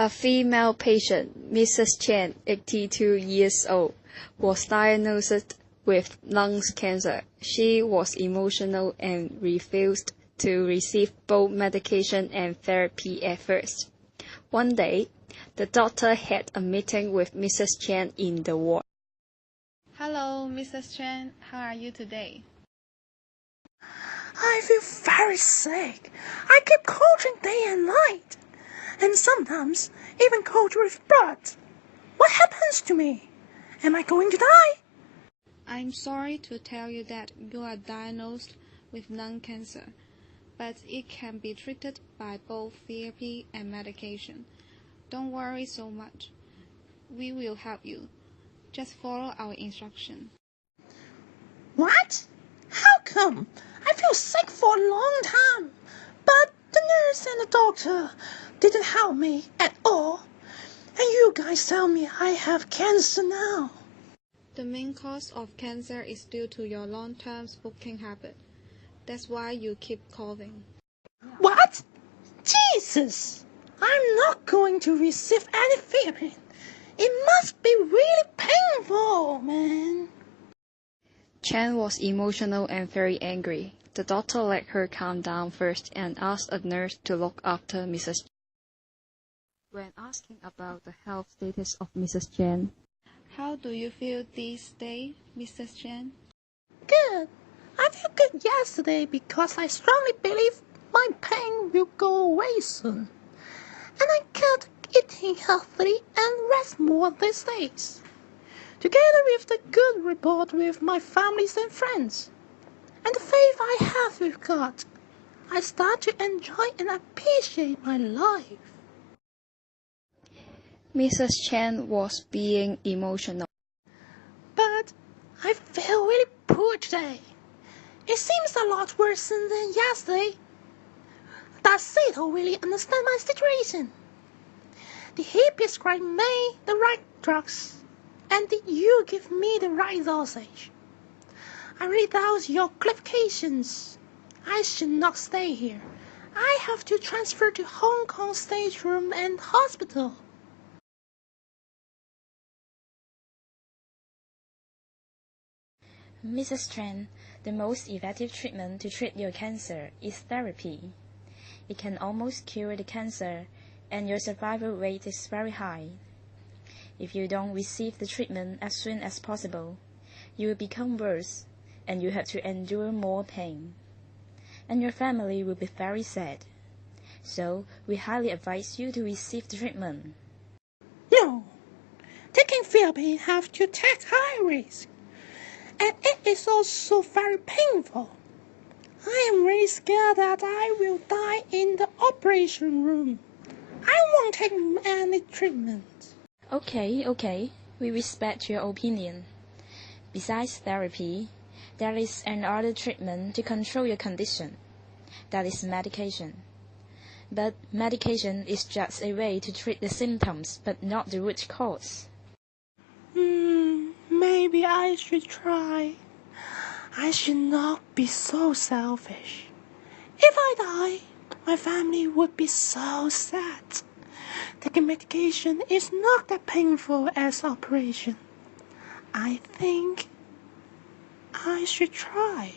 A female patient, Mrs. Chen, 82 years old, was diagnosed with lung cancer. She was emotional and refused to receive both medication and therapy at first. One day, the doctor had a meeting with Mrs. Chen in the ward. Hello, Mrs. Chen. How are you today? I feel very sick. I keep coughing day and night, and sometimes even cold with blood. What happens to me? Am I going to die? I'm sorry to tell you that you are diagnosed with lung cancer, but it can be treated by both therapy and medication. Don't worry so much. We will help you. Just follow our instruction. What? How come? I feel sick for a long time, but the nurse and the doctor didn't help me at all. And you guys tell me I have cancer now. The main cause of cancer is due to your long-term smoking habit. That's why you keep coughing. What? Jesus! I'm not going to receive any therapy. It must be really painful, man. Chen was emotional and very angry. The doctor let her calm down first and asked a nurse to look after Mrs. Chen. When asking about the health status of Mrs. Chen, How do you feel these days, Mrs. Chen? Good. I feel good yesterday because I strongly believe my pain will go away soon. And I kept eating healthily and rest more these days. Together with the good report with my families and friends, and the faith I have with God, I start to enjoy and appreciate my life. Mrs. Chen was being emotional. But I feel really poor today. It seems a lot worse than yesterday. Does Sito really understand my situation? Did he prescribe me the right drugs? And did you give me the right dosage? I read out your clarifications. I should not stay here. I have to transfer to Hong Kong State Room and Hospital. Mrs. Chen, the most effective treatment to treat your cancer is therapy. It can almost cure the cancer, and your survival rate is very high. If you don't receive the treatment as soon as possible, you will become worse, and you have to endure more pain. And your family will be very sad. So, we highly advise you to receive the treatment. No. Taking therapy have to take high risk. And it is also very painful. I am really scared that I will die in the operation room. I won't take any treatment. Okay, we respect your opinion. Besides therapy, there is another treatment to control your condition. That is medication. But medication is just a way to treat the symptoms, but not the root cause. Maybe I should try. I should not be so selfish. If I die, my family would be so sad. Taking medication is not that painful as operation. I think I should try.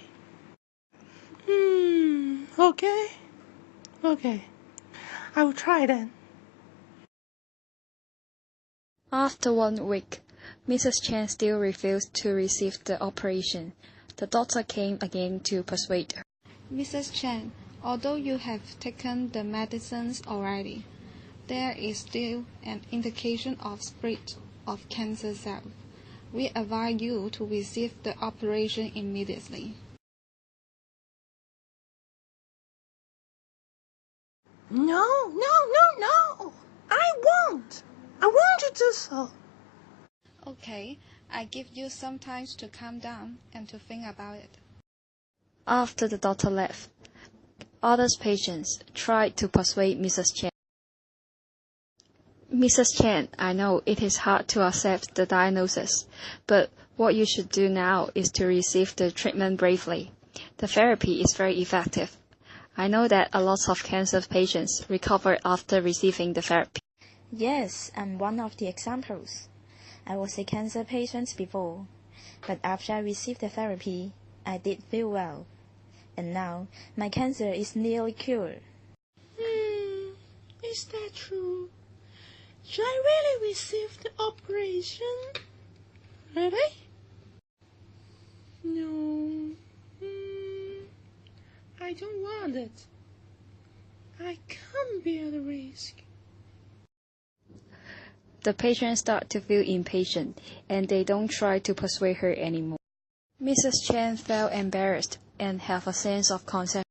Okay. I will try then. After 1 week, Mrs. Chen still refused to receive the operation. The doctor came again to persuade her. Mrs. Chen, although you have taken the medicines already, there is still an indication of spread of cancer cells. We advise you to receive the operation immediately. No. I won't. I want to do so. Okay, I give you some time to calm down and to think about it. After the doctor left, other patients tried to persuade Mrs. Chen. Mrs. Chen, I know it is hard to accept the diagnosis, but what you should do now is to receive the treatment bravely. The therapy is very effective. I know that a lot of cancer patients recover after receiving the therapy. Yes, I'm one of the examples. I was a cancer patient before, but after I received the therapy, I did feel well. And now, my cancer is nearly cured. Is that true? Should I really receive the operation? Really? No. I don't want it. I can't bear the risk. The patients start to feel impatient, and they don't try to persuade her anymore. Mrs. Chen felt embarrassed and have a sense of concern.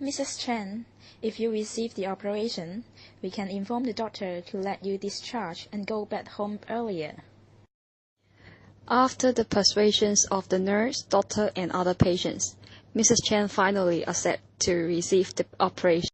Mrs. Chen, if you receive the operation, we can inform the doctor to let you discharge and go back home earlier. After the persuasions of the nurse, doctor, and other patients, Mrs. Chen finally accepted to receive the operation.